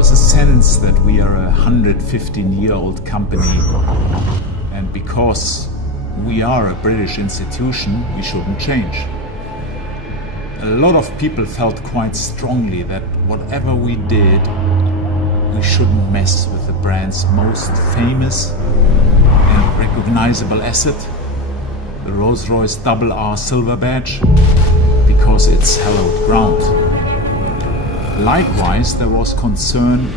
was a sense that we are a 115-year-old company, and because we are a British institution, we shouldn't change. A lot of people felt quite strongly that whatever we did, we shouldn't mess with the brand's most famous and recognizable asset, the Rolls-Royce RR silver badge, because it's hallowed ground. Likewise, there was concern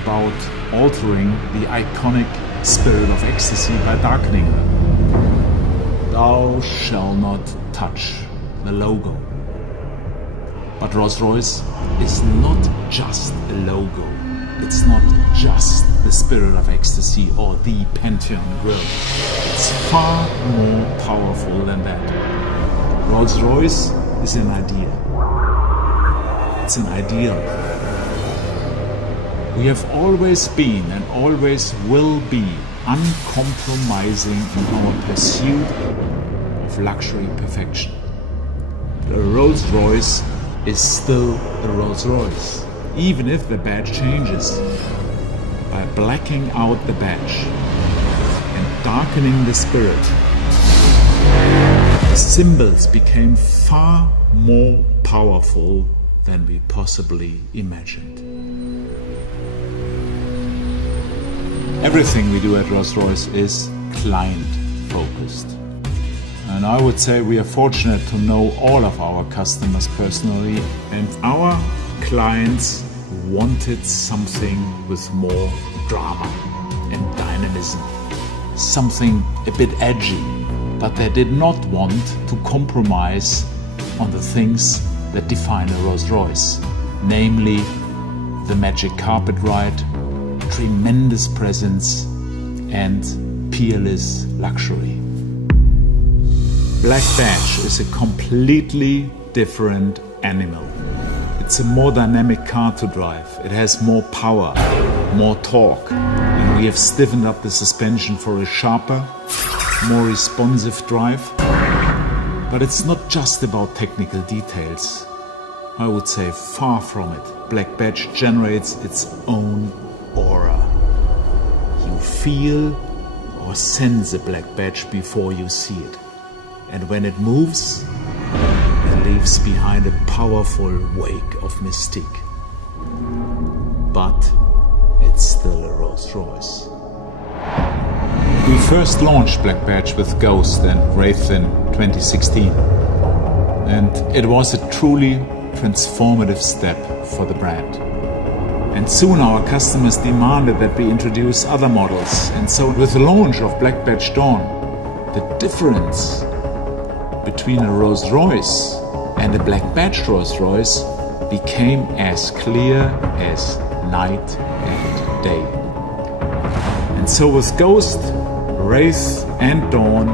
about altering the iconic spirit of ecstasy by darkening them. Thou shalt not touch the logo. But Rolls-Royce is not just a logo. It's not just the spirit of ecstasy or the Pantheon grill. It's far more powerful than that. Rolls-Royce is an idea. It's an ideal. We have always been and always will be uncompromising in our pursuit of luxury perfection. The Rolls-Royce is still the Rolls-Royce, even if the badge changes. By blacking out the badge and darkening the spirit, the symbols became far more powerful than we possibly imagined. Everything we do at Rolls-Royce is client-focused. And I would say we are fortunate to know all of our customers personally, and our clients wanted something with more drama and dynamism. Something a bit edgy, but they did not want to compromise on the things that define a Rolls-Royce, namely the magic carpet ride, tremendous presence, and peerless luxury. Black Badge is a completely different animal. It's a more dynamic car to drive. It has more power, more torque, and we have stiffened up the suspension for a sharper, more responsive drive. But it's not just about technical details. I would say far from it. Black Badge generates its own aura. You feel or sense a black badge before you see it. And when it moves, it leaves behind a powerful wake of mystique. But it's still a Rolls-Royce. We first launched Black Badge with Ghost and Wraith in 2016. And it was a truly transformative step for the brand. And soon our customers demanded that we introduce other models. And so with the launch of Black Badge Dawn, the difference between a Rolls Royce and a Black Badge Rolls Royce became as clear as night and day. And so with Ghost, Wraith and Dawn,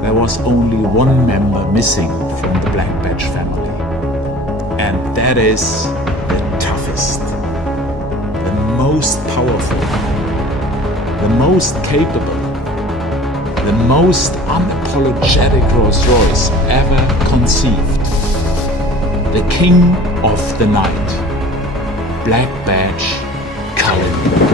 there was only one member missing from the Black Badge family. And that is the toughest, the most powerful, the most capable, the most unapologetic Rolls Royce ever conceived. The king of the night, Black Badge Cullinan.